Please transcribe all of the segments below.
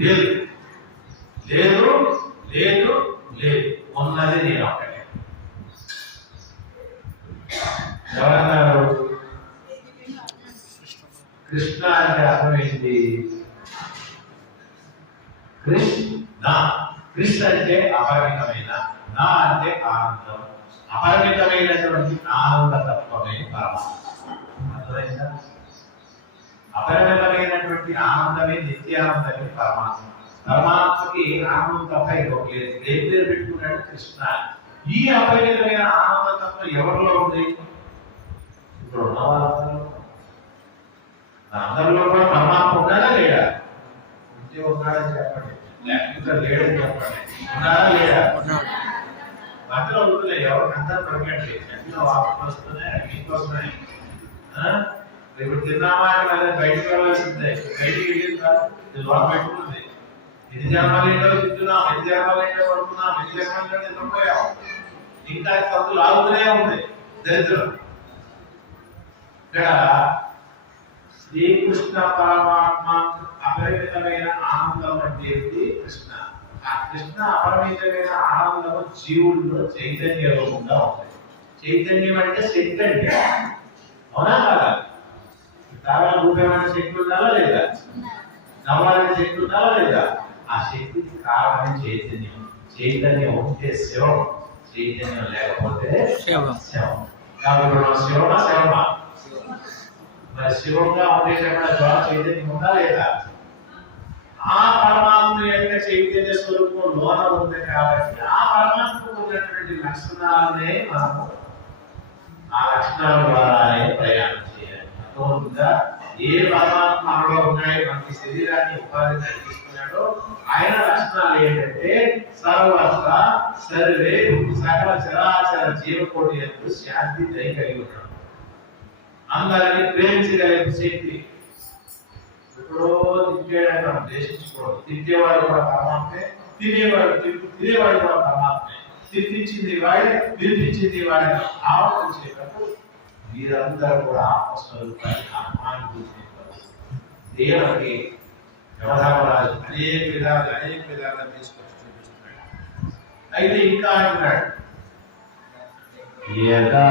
లేదు. లేదు లేదు లేదు. ఉన్నది నేను ఒక్కటే ఎవరన్నారు? కృష్ణ అంటే అర్థం ఏంటి? కృష్ణ. కృష్ణ అంటే అపరిమితమైన నా అంటే ఆనందం. అపరిమితమైనటువంటి ఆనంద తత్వమే పరమాత్మ. అర్థమైందా? కాబట్టి ఆనందమే నిత్యానందమే పరమాత్మ. పరమాత్మకి ఆనందం తప్ప ఇంకొక లేదు. ఏం పేరు పెట్టుకున్నాడు కృష్ణ. ఈ అపరిమితమైన ఆనందం తప్ప ఎవరిలో ఉంది? ఇప్పుడు ఉన్న అందరిలో కూడా పరమాత్మ ఉన్నాడా లేడా? ఉంటే ఉన్నాడని చెప్పండి. లేకపోతే లేడని చెప్పండి. ఉన్నాడా లేడా? మధ్యలో ఉంటుంది ఎవరికి అందరూ పడకండి ఎన్నో వాపస్ వస్తున్నాయి మీకు వస్తున్నాయి. ఇప్పుడు తిన్నామా లేదా బయటికి వెళ్ళాల్సిందే. బయటికి వెళ్ళింది కాదు లోపల పెట్టుకుంది ఎన్ని జన్మలు ఏంటో తింటున్నాం ఎన్ని జన్మలు ఏంటో పడుతున్నాం ఎన్ని జన్మలు నిద్రపోయాం ఇంకా తప్పు లాగుతూనే ఉంది దరిద్రం. ఇక్కడ శ్రీకృష్ణ పరమాత్మ అపరిమితమైన ఆనందం అంటేది కృష్ణ. ఆ కృష్ణ అపరిమితమైన ఆనందము జీవుల్లో చైతన్య రూపంగా ఉంది? చైతన్యం అంటే శక్తి అంటే. అవునా కాదా? తారా రూపమైన శక్తి ఉండాలా లేదా? నవ్వాలనే శక్తి ఉండాలా లేదా? ఆ శక్తికి కారణం చైతన్యం. చైతన్యం ఉంటే శివం చైతన్యం లేకపోతే శవం. కాబట్టి మనం శివమా శవమా? మరి శివంగా ఉండేటప్పుడు జ్వాల చైతన్యం ఉందా లేదా? ఆ పరమాత్మ యొక్క చైతన్య స్వరూపం లోన ఉంది కాబట్టి ఆ పరమాత్మకు ఉన్నటువంటి లక్షణాలనే మనము ఆ లక్షణాల ద్వారానే ప్రయాణం చేయాలి. ఉందా ఏ పరమాత్మ మనలో ఉన్నాయి మనకి శరీరాన్ని ఉపాధి కల్పిస్తున్నాడో ఆయన లక్షణాలు ఏంటంటే సర్వత్ర సర్వే సకల చరాచర జీవకోటి యొక్క శాంతి దయ కలిగి ఉన్నాడు. అందరినీ ప్రేమించగలిగే శక్తి. ఎప్పుడో తిట్టేయడం ఉద్దేశించుకోవడం తిట్టేవాడు కూడా పరమాత్మే తినేవాడు తిట్టు తినేవాడు కూడా పరమాత్మే. తిట్టించింది వాడే పిలిపించింది వాడే. ఆలోచించేటప్పుడు వీరందరూ కూడా ఆత్మస్వరూపాన్ని ఆత్మాన్ని గుర్తించారు దేవుడికి యమధర్మరాజు అనేక విధాలు అనేక విధాలుగా తీసుకొచ్చి చూపిస్తున్నాడు అయితే ఇంకా అంటున్నాడు యదా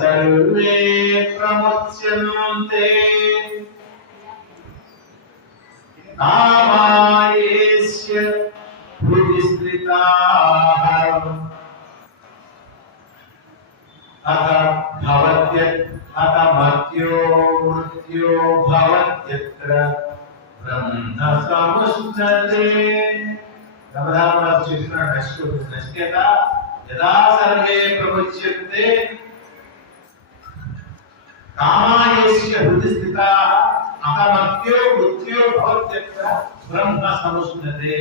సర్వే ప్రముచ్యంతే కామాయేస్య హృది స్థితాః అత భవత్య అత మత్యో మృత్యో భవత్యత్ర బ్రహ్మ సముష్ణతే రమధామరాజు చెప్తున్నాడు నెక్స్ట్ నచికేత యదా సర్వే ప్రముచ్యతే కామాయేస్య హృది స్థిత అహమత్యో మృత్యో భవత్యత్ర బ్రహ్మ సముష్ణతే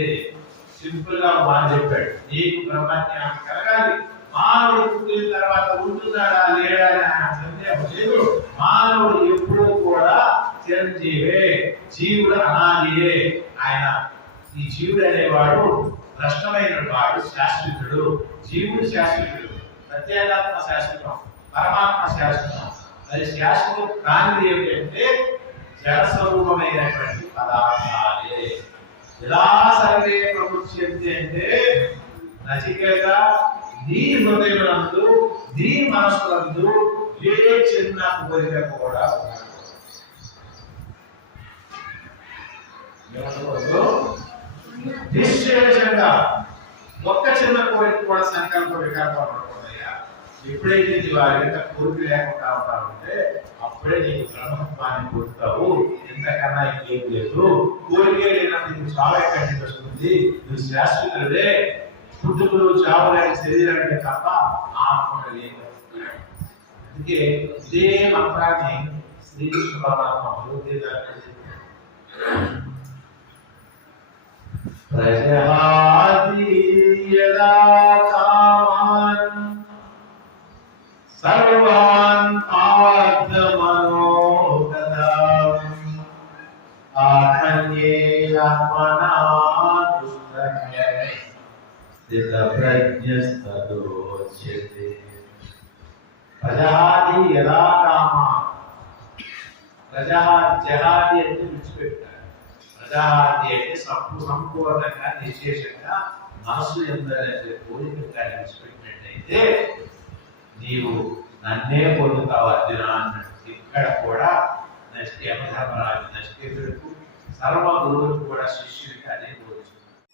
సింపుల్గా మాట చెప్పాడు నీకు బ్రహ్మజ్ఞానం కలగాలి. మానవుడు పుట్టిన తర్వాత ఉంటున్నాడా లేడా అని ఆయన సందేహం లేదు. మానవుడు ఎప్పుడూ కూడా చిరంజీవే జీవుడు అనాదియే. ఆయన ఈ జీవుడు అనేవాడు భ్రష్టమైన వాడు శాశ్వతుడు. జీవుడు శాశ్వతుడు ప్రత్యేగాత్మ శాశ్వతం పరమాత్మ శాశ్వతం. అది శాశ్వతం కానిది ఏమిటంటే జడస్వరూపమైనటువంటి పదార్థాలే. ఎలా సర్వే ప్రభుత్వం అంటే నచికేత నీ హృదయమునందు నీ మనసునందు ఏ చిన్న కోరిక కూడా నిశ్చయంగా ఒక్క చిన్న కోరిక కూడా సంకల్ప వికల్పం ఉండకూడదయ్యా ఎప్పుడైతే నీ వారి యొక్క కోరిక లేకుండా ఉంటావంటే అప్పుడే నీకు బ్రహ్మత్వాన్ని పొందుతావు. ఎంతకన్నా ఇంకేం లేదు. కోరికే లేనప్పుడు నీకు చాలా ఎక్కడి వస్తుంది? నువ్వు శాశ్వతుడే పుట్టుకులు చావు లేని శరీరానికి తప్ప ఆత్మ లేదు అందుకే ఇదే మంత్రాన్ని శ్రీకృష్ణ పరమాత్మ భగవద్గీతలో చెప్పారు. ప్రజహాతి యదా కామాన్ సర్వాన్ స్థితప్రజ్ఞస్తదోచ్యతే ప్రజహాది యదా కామ ప్రజహా జహాది అంటే విడిచిపెట్టాలి. ప్రజహాది అంటే సంపూ సంపూర్ణంగా నిశ్చేషంగా మనసు ఎందనే కోరిక విడిచిపెట్టినట్టయితే నీవు నన్నే పొందుతావు అర్జున అన్నట్టు. ఇక్కడ కూడా నెక్స్ట్ యమధర్మరాజు నచికేతుడికి సర్వ గురువులకు కూడా శిష్యుడికి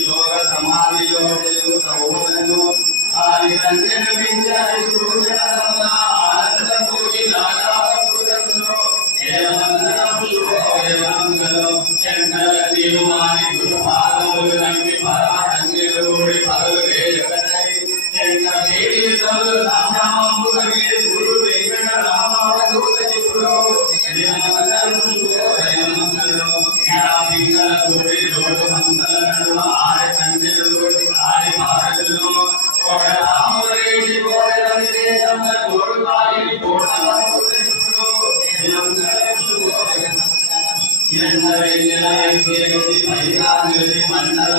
యోగ సమాధి యోగలు సౌలను ఆది తండ్రిని పెంచాలి సూర్యనరన్న ఆనంద భూమి నాగాపురంలో ఏమందరం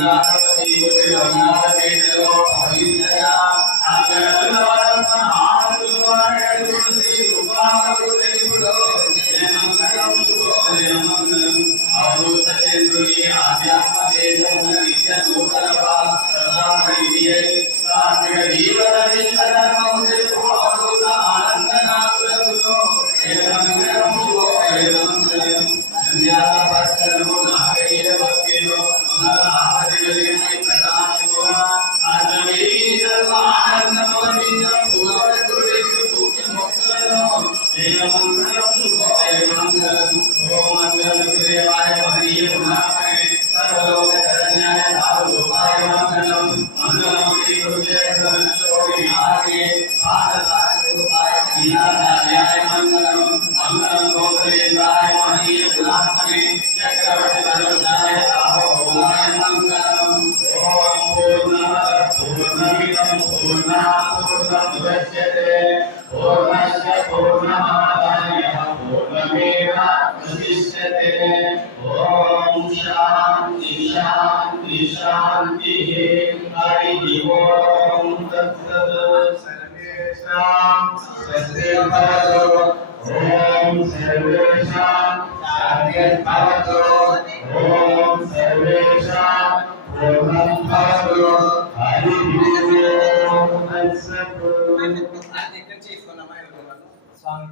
नारद देव नारद देव हरि दया అదే బోధిస్తున్నారు ఓం శాంతి శాంతి శాంతి హరి ఓం తత్సత్ సర్వేషాం సత్యభవతు ఓం సర్వేషాం శాంతిర్భవతు ఓం సర్వేషాం పూర్ణం భవతు హరి ఓం తత్సత్ అది ఇక్కడ చేసుకున్నామా స్వామి.